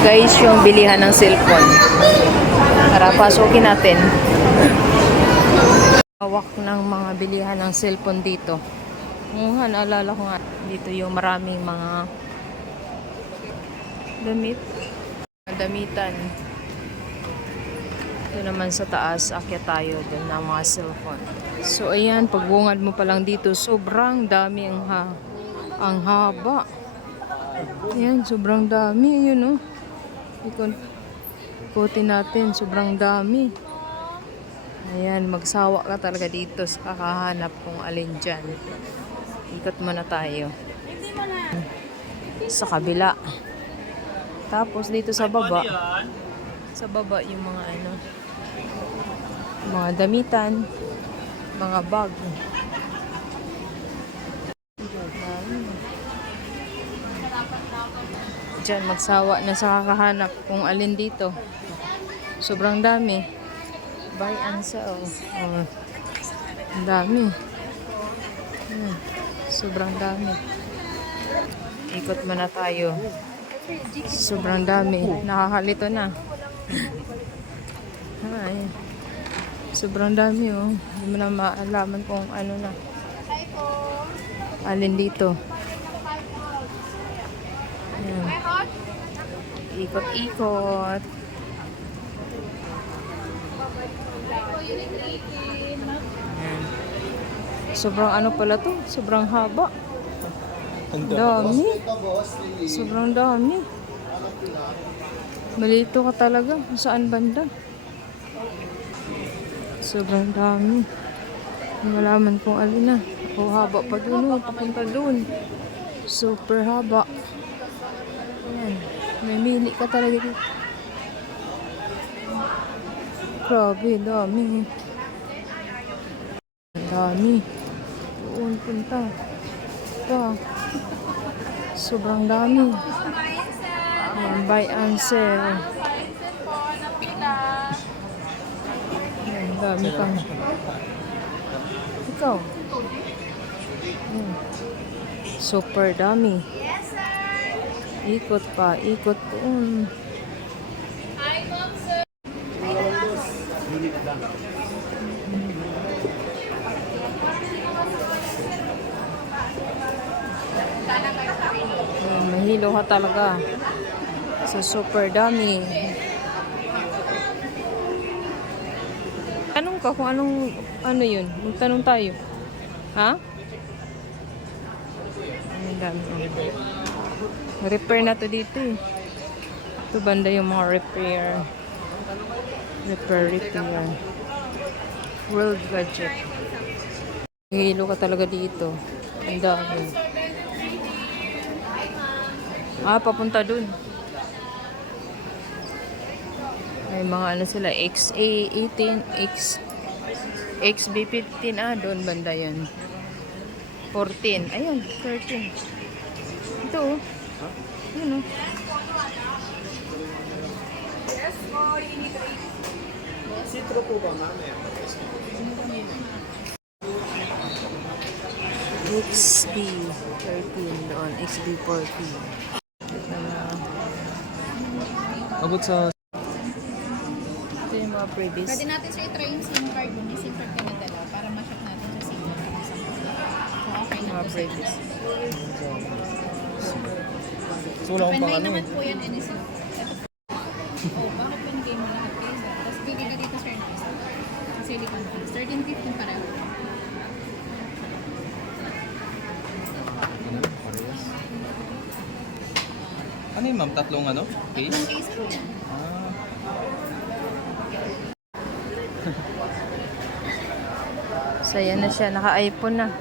Guys, yung bilihan ng cellphone. Tara, pasukin natin. Hawak ng mga bilihan ng cellphone dito. Oo nga, naalala ko nga. Dito yung maraming mga damit. Damitan. Ito naman sa taas, akyat tayo dun ng mga cellphone. So ayan, pagbungad mo pa lang dito, sobrang dami ang, ha ang haba. Ayan, sobrang dami. Ayun, oh. Ikon, ikutin natin. Sobrang dami. Ayan, magsawa ka talaga dito sa kakahanap kung alin dyan. Ikot muna tayo. Sa kabila. Tapos dito sa baba. Sa baba yung mga ano. Mga damitan. Mga bag. Diyan, magsawa na sa kakahanap kung alin dito. Sobrang dami. Buy and sell. Oh. Ang dami. Hmm. Sobrang dami. Ikot muna tayo. Sobrang dami. Nakakalito na. Ay. Sobrang dami oh. Hindi mo na maalaman kung ano na. Alin dito. Ikot-ikot. Sobrang ano pala to? Sobrang haba. Ang dami. Sobrang dami. Malito ka talaga. Saan banda? Sobrang dami. Malaman kung alin na. O haba pa dun. Papunta dun. Super haba. Ayan. Mamili ka talaga dito. Grabe, dami. Dami. Doon punta. Pa. Sobrang dami. Ayan, buy and sell. Ayan, dami kang. Ikaw. Super dami. Ikot pa, ikot doon. Ayan, mahilo ka talaga. Sa super dami. Tanong ka kung anong, ano yun? Magtanong tayo. Ha? Ang dami. Repair na to dito eh. Ito banda yung mga repair. Repair, repair. World Gadget. Hilo ka talaga dito. Ang dami. Ah, papunta dun. May mga ano sila, XA18, X, XB15, ah, doon banda yan. 14, ayun, 13. Ito oh. Yun oh. Citro po ba, ma'am? XB13 doon, XB14. Ito na. Abot sa... Ito yung mga previous. Pwede natin siya i-try yung SIM card mo. May SIM card ka na dalawa para ma-check natin sa SIM card. So, okay na Mga to previous. So, wala akong Open pang line ano naman po yan SIM. Oh, bakit pinigay mo lahat kayo? Tapos bigay ka dito sir na isa. Sa silicone case. 13.15 pareho. Ano yun, ma'am? Tatlong ano? Tatlong Case? case po yan. Ah, So, yan na siya. Naka-iPhone na.